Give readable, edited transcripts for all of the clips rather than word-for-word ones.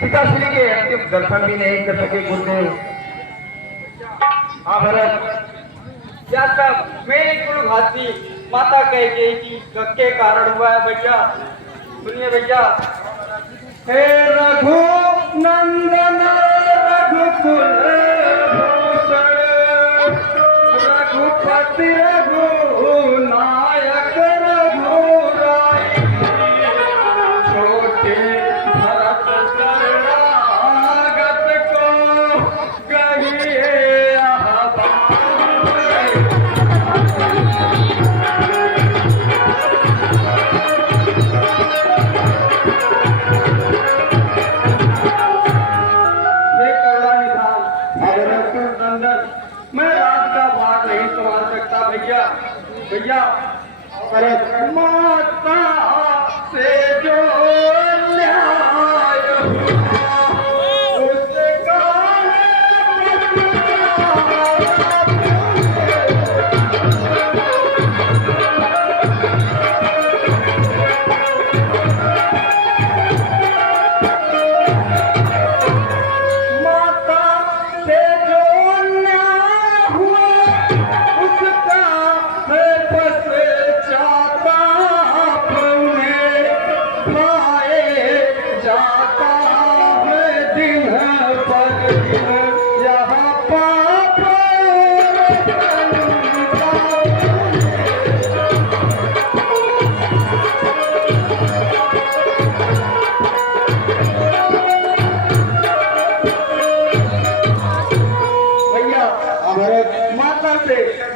पिताश्री के अंतिम दर्शन भी नहीं कर सके गुरुदेव। हाँ भरत, क्या सब मेरी कुलघाती माता कह गई कि के कारण हुआ है भैया। सुनिए भैया। हे रघु नंदन रघुकुल भूषण रघुपति रघु नायक रघुराई छोटे भरत शरणागत को कहिए आह्वान। मैं रात का भार नहीं संभाल सकता भैया। भैया अरे माता से जो न्याय हुआ, उसका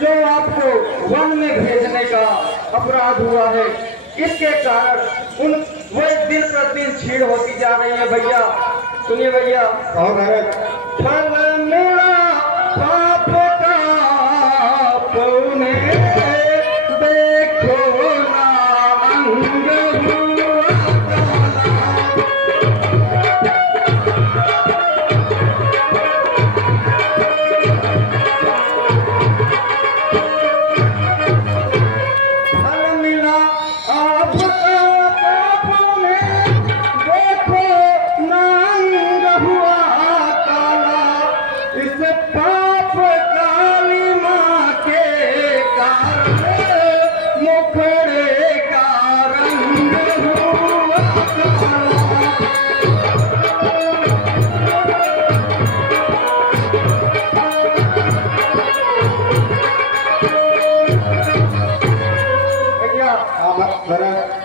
जो आपको वन में भेजने का अपराध हुआ है, इसके कारण उन वह दिन प्रतिदिन छीड़ होती जा रही है भैया। सुनिए भैया। और फल मिला पाप का पुण्य देखो ना अंग हुआ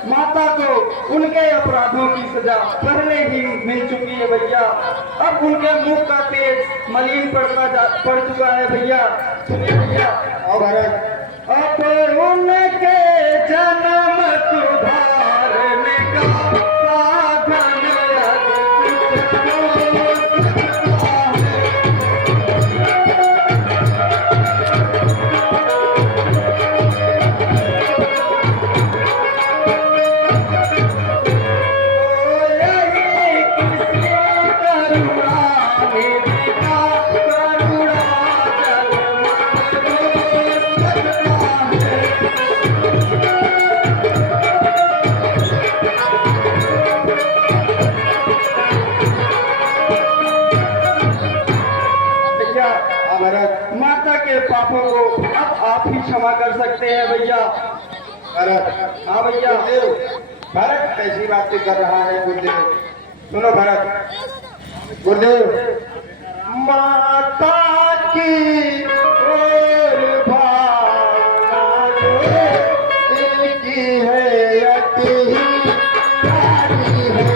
माता को उनके अपराधों की सजा पहले ही मिल चुकी है भैया। अब उनके मुख का तेज मलिन पड़ चुका है भैया। सुनिए भैया। और अब उनके जन्म सुधारने का साधन माता के पापों को अब आप ही क्षमा कर सकते हैं भैया। भरत। हाँ भैया। भरत कैसी बातें कर रहा है गुरुदेव? सुनो भरत। गुरुदेव, माता की ओर भावना एक ही है, अति ही प्यारी है।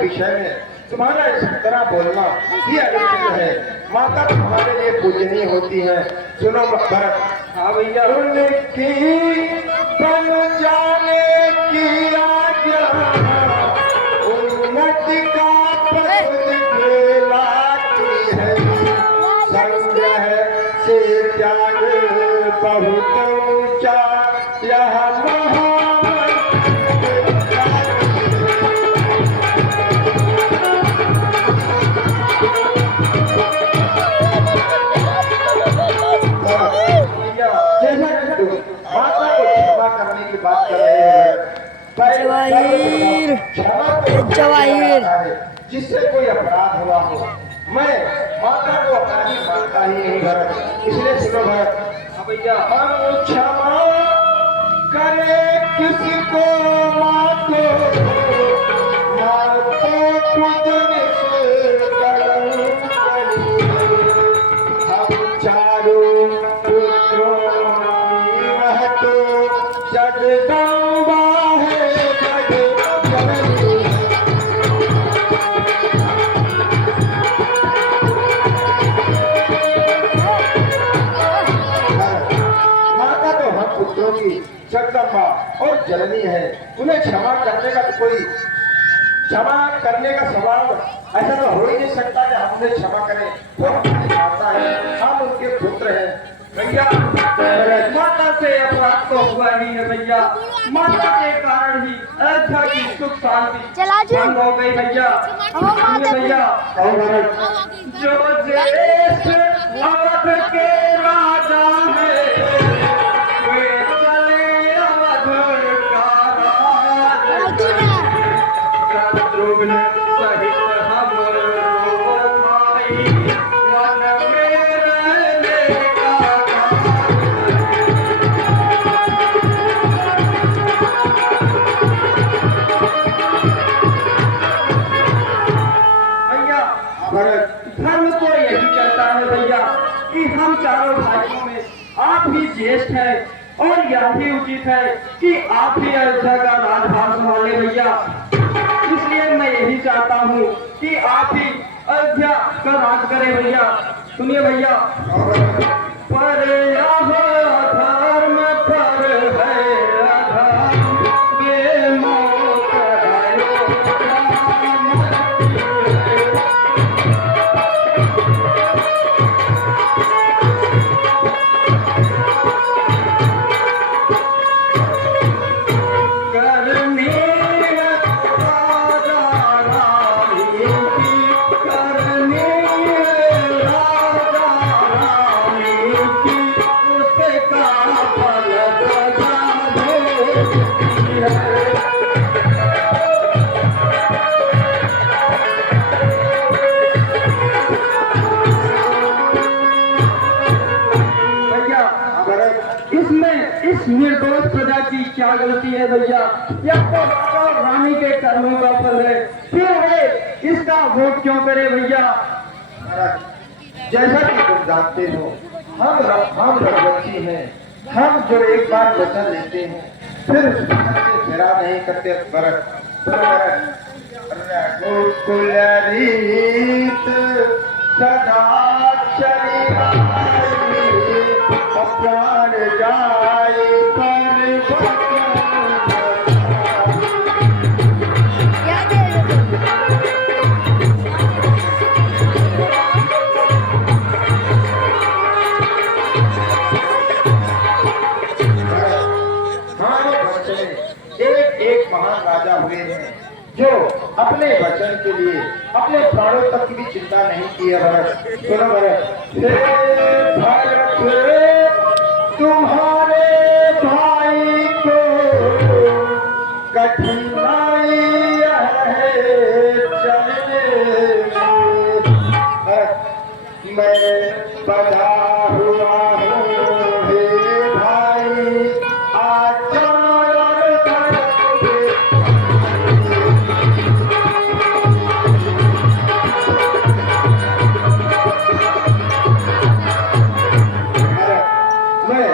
विषय में तुम्हारा इस तरह बोलना ये अनुचित है। माता तुम्हारे लिए पूजनीय होती है। सुनो भरत। हाँ भैया। उनकी बन जाने की आज्ञा जवाहिर जवाहिर जिससे कोई अपराध हुआ हो, मैं माता को अपराधी मानता ही नहीं भरत। इसलिए सुनो भरत, हाँ भैया। हम क्षमा करे किसको माँ को, माँ को पूजने से कलंक करी। हम चारों पुत्रों की महतो जगदम्बा है, जगदम्बा। माता तो हम पुत्रों की जगदम्बा और जननी है। उन्हें क्षमा करने का तो कोई क्षमा करने का स्वभाव ऐसा तो हो ही नहीं सकता कि हम उन्हें क्षमा करें। वो हमारी माता है, हम उनके पुत्र हैं। भैया माता से अपराध तो हुआ ही है भैया। माता के कारण ही अयोध्या की सुख शांति चला जी। भंग हो गई भैया। हाँ, माता सुनिए भैया, कहो भरत, जो देश अवध के राजा है, वे चले अवध का राज। शत्रुघ्न सहित हम लोग भाई, वन में रहने का भैया। भरत धर्म तो यही कहता है भैया कि हम चारों भाइयों में आप ही ज्येष्ठ है और यही उचित है कि आप ही अयोध्या का राजभार संभाले भैया। इसलिए मैं यही चाहता हूँ कि आप ही अयोध्या का राज करें भैया। सुनिए भैया, पर यह धर्म पर है अधर्म, बेमौत अयोध्या। करने राजा रानी की, करने राजा रानी की, उसका फल सजा देती है। भैया भरत इसमें इस निर्दोष प्रजा की क्या गलती है भैया? यह तो राजा और रानी के कर्मों का फल है, फिर वे इसका भोग क्यों करे भैया? भरत, जैसा कि तुम जानते हो, हम रघुवंशी हैं। हम जो एक बार वचन लेते हैं फिर उस वचन से फेरा नहीं करते। भरत सुनो भरत, रघुकुल रीत सदा चली आई, प्राण जाए पर वचन क्या दे रहे हो? हमारे बच्चे एक एक महान राजा हुए हैं जो अपने वचन के लिए अपने प्राणों तक की भी चिंता नहीं की है। भरत सुनो भरत, हे भरत तुम्हारे भाई को कठिनाई है चलने में। भरत, मैं बधा हुआ हूँ हे भाई, आचार करके। मैं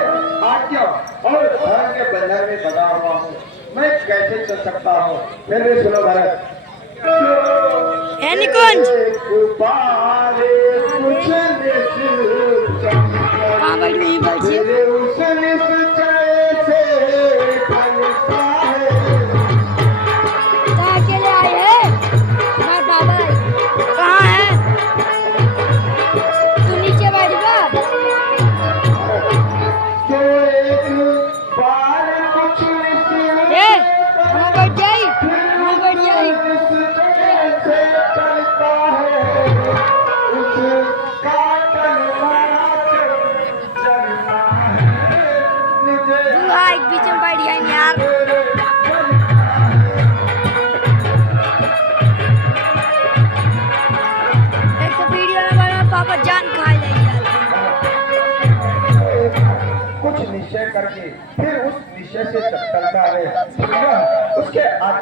आज्ञा और धर्म के बंधन में बंधा हुआ हूँ, मैं कैसे चल सकता हूँ? फिर भी सुनो भरत, है निकुंज। कुछ हाँ भाई नहीं बची। उस निश्चय से फलता है। कहाँ अकेले आए हैं? मैं बाबा आई। कहाँ है? तू नीचे बैठ जा। जो एक बार कुछ ए, वहाँ बैठ जाई। वहाँ बैठ जाई। से चलता है, उसका कलमा चलना है।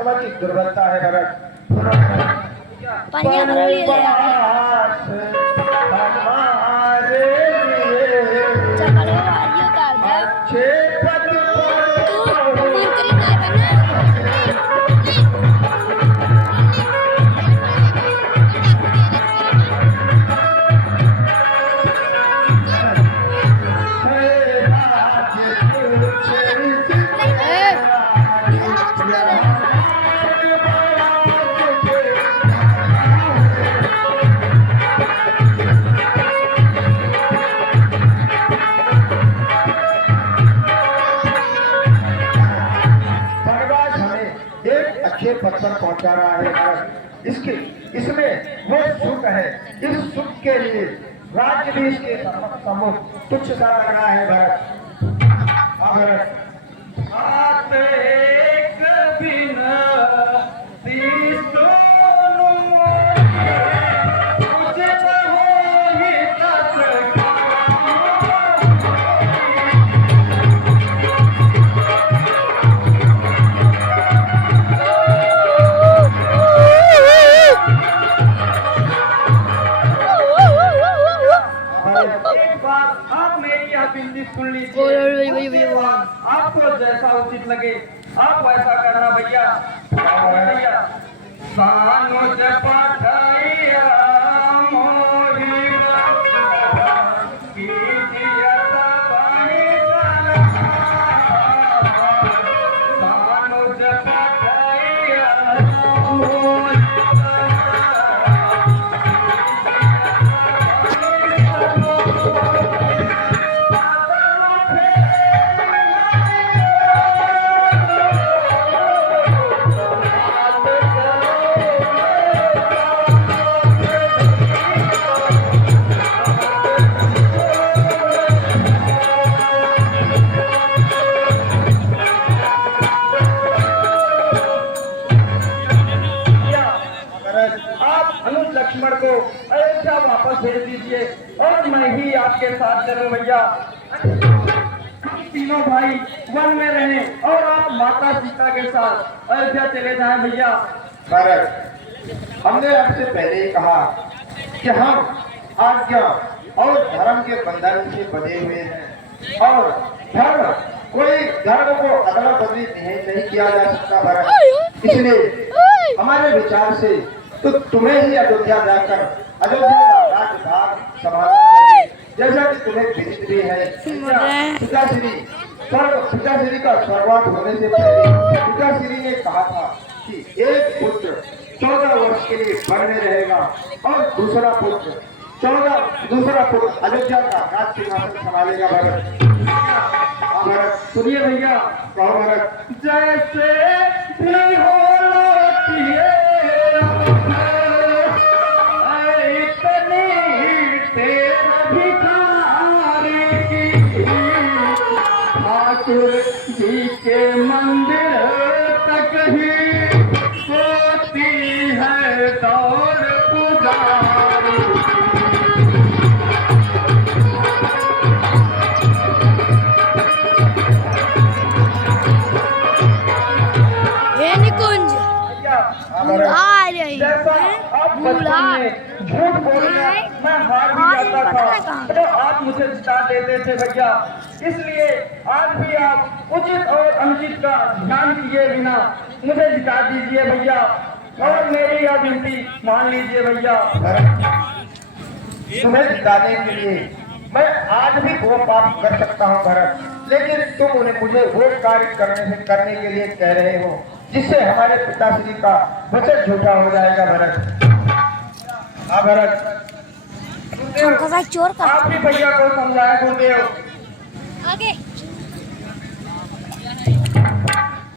आत्मा की दुर्बलता है भरत। पानी भरो लिए ले हमारे लिए चप्पल में वाली उतार दे अच्छे पद तू मन करी ना बना धनराज हमें एक अच्छे पद पर पहुंचा रहा है भरत। इसमें वो सुख है, इस सुख के लिए राज्य भी इसके सम्मुख तुच्छ सा लग रहा है भरत। हाँ भरत। आप एक बिन तीसों मुझे हो ही तत्काल एक बात आप मेरी यह विनती सुन लीजिए। आपको जैसा उचित लगे आप वैसा करना भैया। भैया सानुज पठाइया मोहि कीजिए सबाई सानुज पठाइया मोहि आप अनुज लक्ष्मण को अयोध्या वापस भेज दीजिए और मैं ही आपके साथ चलूं भैया। तीनों भाई वन में रहें और आप माता सीता के साथ अयोध्या चले जाएं भैया। भरत, हमने आपसे पहले ही कहा कि हम आज्ञा और धर्म के बंधन से बंधे हुए हैं और धर्म कोई धर्म को अदला बदली नहीं किया जा सकता भरत। इसलिए हमारे विचार से तो तुम्हें ही अयोध्या जाकर अयोध्या का राजभाग संभालना चाहिए, जैसा कि तुम्हें विदित भी है। पिताश्री का स्वर्गवास होने से पहले पिताश्री ने कहा था कि एक पुत्र 14 वर्ष के लिए वन में रहेगा और दूसरा पुत्र अयोध्या का राज सिंहासन संभालेगा भरत। हाँ भरत, सुनिए भैया। कहो भरत। जैसे भी हो लौटिए इतनी तेज भिखारी की ठाकुर जी के मंदिर तक ही सोती है दौड़ पुजारी। ये निकुंज आ रही जैसा आप बचपन में झूठ बोलना मैं हार भी जाता था तो आप मुझे जिता देते थे भैया। इसलिए आज भी आप उचित और अनुचित का ध्यान किए बिना मुझे जिता दीजिए भैया और मेरी यह विनती मान लीजिए भैया। तुम्हें जिताने के लिए मैं आज भी वो पाप कर सकता हूँ भरत, लेकिन तुम उन्हें मुझे वो कार्य करने के लिए कह रहे हो जिससे हमारे पिताश्री का वचन झूठा हो जाएगा भरत। हाँ भरत। चोर का आप भी भैया को समझाए गुरुदेव। आगे